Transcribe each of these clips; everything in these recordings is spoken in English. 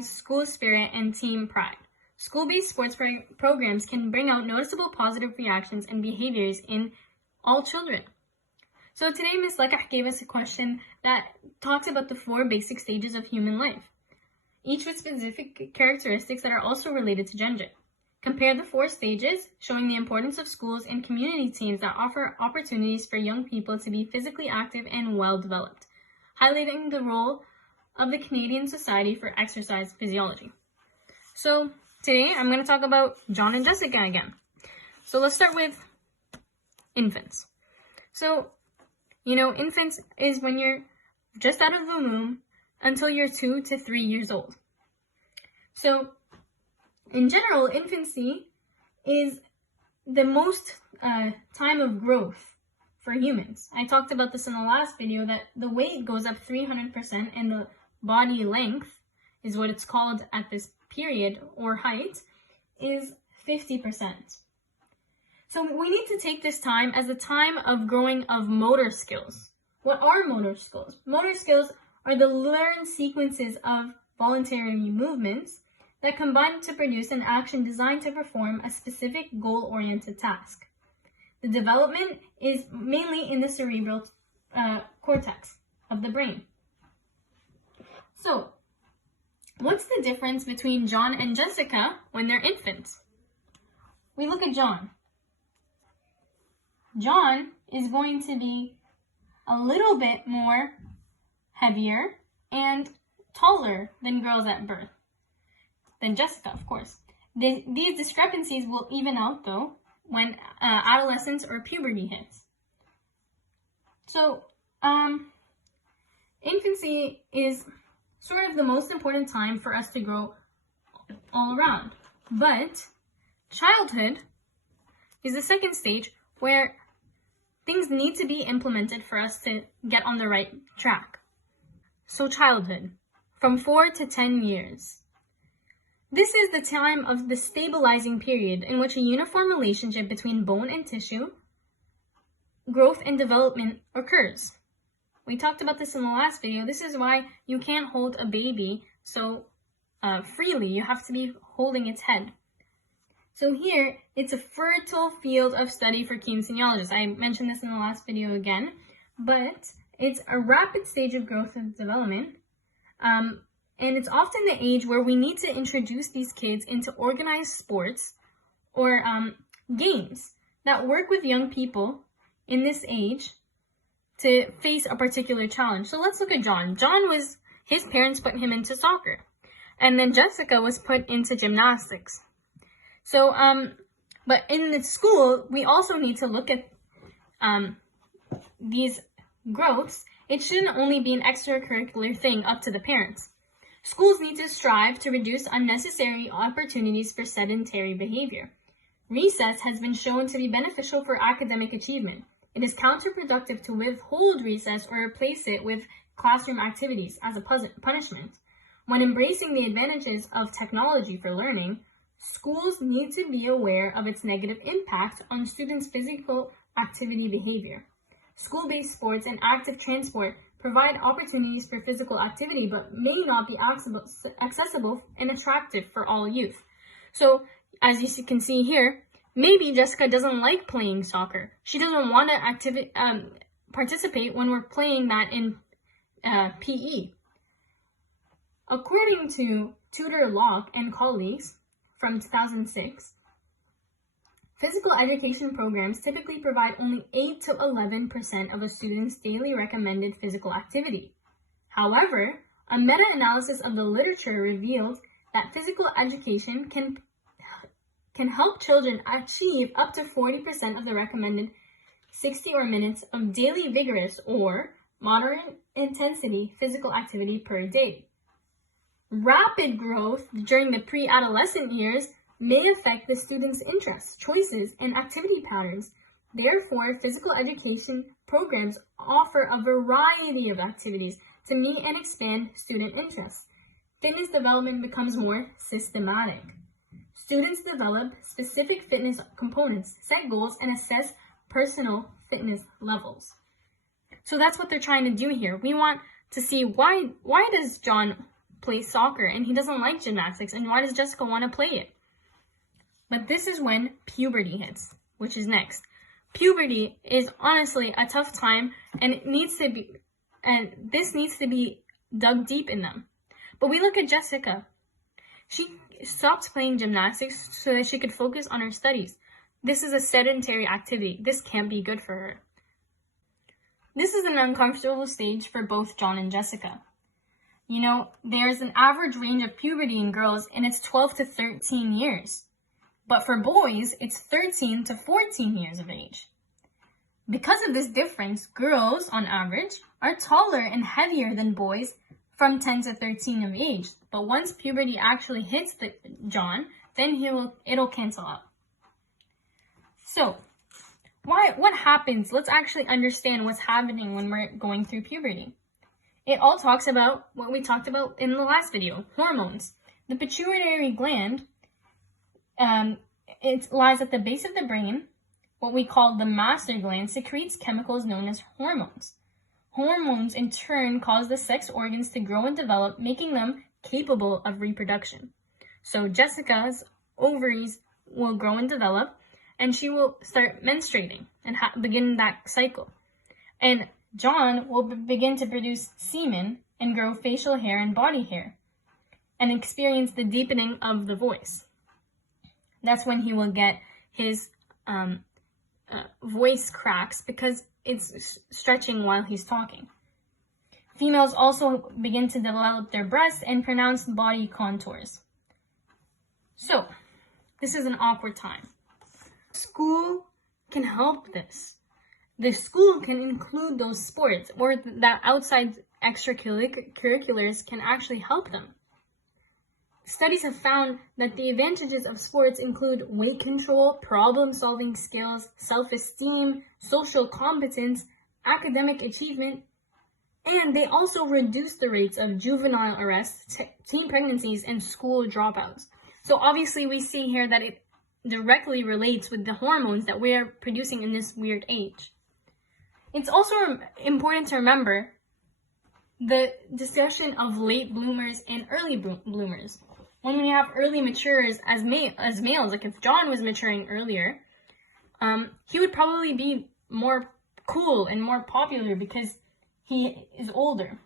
school spirit and team pride. School-based sports programs can bring out noticeable positive reactions and behaviors in all children. So today, Ms. Lakah gave us a question that talks about the 4 basic stages of human life, each with specific characteristics that are also related to gender. Compare the 4 stages, showing the importance of schools and community teams that offer opportunities for young people to be physically active and well-developed, highlighting the role of the Canadian Society for Exercise Physiology. So today, I'm going to talk about John and Jessica again. So let's start with infants. So, infants is when you're just out of the womb until you're 2 to 3 years old. So, in general, infancy is the most time of growth for humans. I talked about this in the last video, that the weight goes up 300% and the body length is what it's called at this period, or height, is 50%. So we need to take this time as a time of growing of motor skills. What are motor skills? Motor skills are the learned sequences of voluntary movements that combine to produce an action designed to perform a specific goal-oriented task. The development is mainly in the cerebral cortex of the brain. So, what's the difference between John and Jessica when they're infants? We look at John. John is going to be a little bit more heavier and taller than girls at birth. Than Jessica, of course. These discrepancies will even out, though, when adolescence or puberty hits. So, infancy is sort of the most important time for us to grow all around. But childhood is the second stage where things need to be implemented for us to get on the right track. So childhood, from 4 to 10 years. This is the time of the stabilizing period in which a uniform relationship between bone and tissue, growth and development occurs. We talked about this in the last video. This is why you can't hold a baby so freely. You have to be holding its head. So here, it's a fertile field of study for kinesiologists. I mentioned this in the last video again, but it's a rapid stage of growth and development. And it's often the age where we need to introduce these kids into organized sports or games that work with young people in this age to face a particular challenge. So let's look at John. His parents put him into soccer. And then Jessica was put into gymnastics. So, but in the school, we also need to look at these growths. It shouldn't only be an extracurricular thing up to the parents. Schools need to strive to reduce unnecessary opportunities for sedentary behavior. Recess has been shown to be beneficial for academic achievement. It is counterproductive to withhold recess or replace it with classroom activities as a punishment. When embracing the advantages of technology for learning, schools need to be aware of its negative impact on students' physical activity behavior. School-based sports and active transport provide opportunities for physical activity, but may not be accessible and attractive for all youth. So, as you can see here, maybe Jessica doesn't like playing soccer. She doesn't want to participate when we're playing that in PE. According to Tudor Locke and colleagues from 2006, physical education programs typically provide only 8 to 11% of a student's daily recommended physical activity. However, a meta-analysis of the literature revealed that physical education can help children achieve up to 40% of the recommended 60 or minutes of daily vigorous or moderate intensity physical activity per day. Rapid growth during the pre-adolescent years may affect the student's interests, choices, and activity patterns. Therefore, physical education programs offer a variety of activities to meet and expand student interests. Fitness development becomes more systematic. Students develop specific fitness components, set goals, and assess personal fitness levels. So that's what they're trying to do here. We want to see why does John play soccer and he doesn't like gymnastics, and why does Jessica want to play it? But this is when puberty hits, which is next. Puberty is honestly a tough time, and this needs to be dug deep in them. But we look at Jessica. She stopped playing gymnastics so that she could focus on her studies. This is a sedentary activity. This can't be good for her. This is an uncomfortable stage for both John and Jessica. You know, there's an average range of puberty in girls, and it's 12 to 13 years. But for boys, it's 13 to 14 years of age. Because of this difference, girls, on average, are taller and heavier than boys from 10 to 13 of age. But once puberty actually hits John, then it'll cancel out. So, what happens? Let's actually understand what's happening when we're going through puberty. It all talks about what we talked about in the last video, hormones. The pituitary gland, it lies at the base of the brain. What we call the master gland secretes chemicals known as hormones. Hormones, in turn, cause the sex organs to grow and develop, making them capable of reproduction. So Jessica's ovaries will grow and develop, and she will start menstruating and begin that cycle. And John will begin to produce semen and grow facial hair and body hair and experience the deepening of the voice. That's when he will get his voice cracks because it's stretching while he's talking. Females also begin to develop their breasts and pronounced body contours. So, this is an awkward time. School can help this. The school can include those sports, or that outside extracurriculars can actually help them. Studies have found that the advantages of sports include weight control, problem-solving skills, self-esteem, social competence, academic achievement, and they also reduce the rates of juvenile arrests, teen pregnancies, and school dropouts. So obviously we see here that it directly relates with the hormones that we are producing in this weird age. It's also important to remember the discussion of late bloomers and early bloomers. When we have early maturers as males, like if John was maturing earlier, he would probably be more cool and more popular because he is older.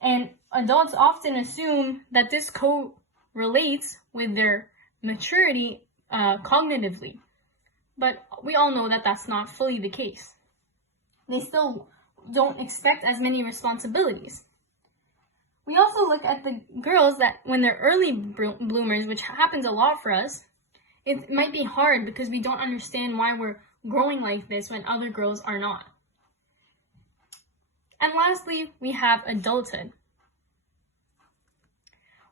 And adults often assume that this correlates with their maturity cognitively. But we all know that that's not fully the case. They still don't expect as many responsibilities. We also look at the girls that when they're early bloomers, which happens a lot for us, it might be hard because we don't understand why we're growing like this when other girls are not. And lastly, we have adulthood.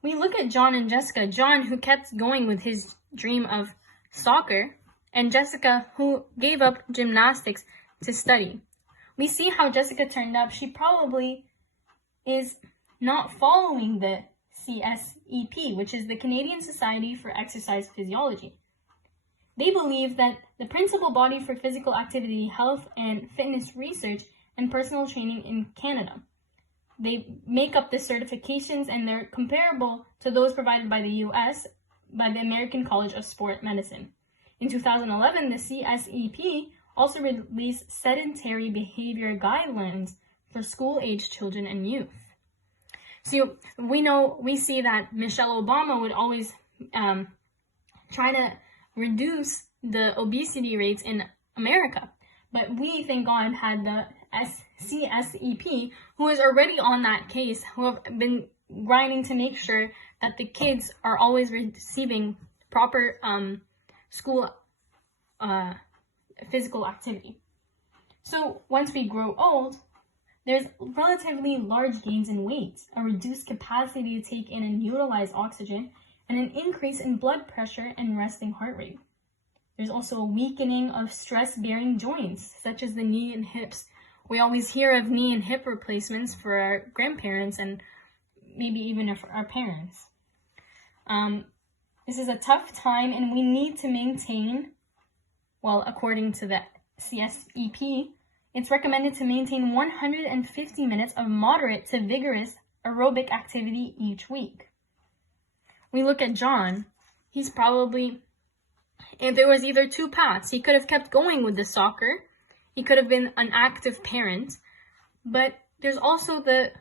We look at John and Jessica. John, who kept going with his dream of soccer, and Jessica, who gave up gymnastics to study. We see how Jessica turned up. She probably is not following the CSEP, which is the Canadian Society for Exercise Physiology. They believe that the principal body for physical activity, health, and fitness research and personal training in Canada. They make up the certifications, and they're comparable to those provided by the US by the American College of Sport Medicine. In 2011, the CSEP also released sedentary behavior guidelines for school-age children and youth. So we see that Michelle Obama would always try to reduce the obesity rates in America. But we, thank God, had the CSEP, who is already on that case, who have been grinding to make sure that the kids are always receiving proper school physical activity. So once we grow old, there's relatively large gains in weight, a reduced capacity to take in and utilize oxygen, and an increase in blood pressure and resting heart rate. There's also a weakening of stress-bearing joints, such as the knee and hips. We always hear of knee and hip replacements for our grandparents and maybe even for our parents. This is a tough time, and we need to maintain, well, according to the CSEP, it's recommended to maintain 150 minutes of moderate to vigorous aerobic activity each week. We look at John. He's probably, if there was either two paths, he could have kept going with the soccer. He could have been an active parent, but there's also the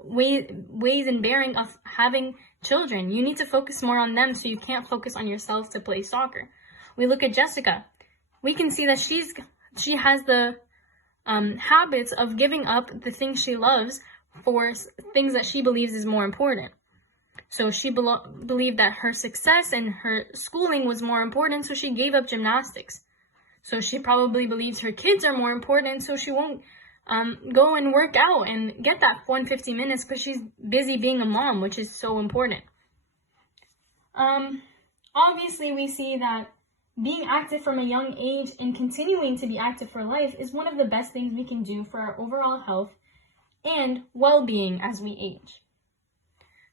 ways and bearing of having children. You need to focus more on them, so you can't focus on yourself to play soccer. We look at Jessica. We can see that she has the habits of giving up the things she loves for things that she believes is more important. So she believed that her success and her schooling was more important, so she gave up gymnastics. So she probably believes her kids are more important, so she won't go and work out and get that 150 minutes because she's busy being a mom, which is so important. Obviously, we see that being active from a young age and continuing to be active for life is one of the best things we can do for our overall health and well-being as we age.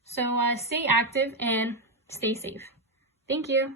So stay active and stay safe. Thank you.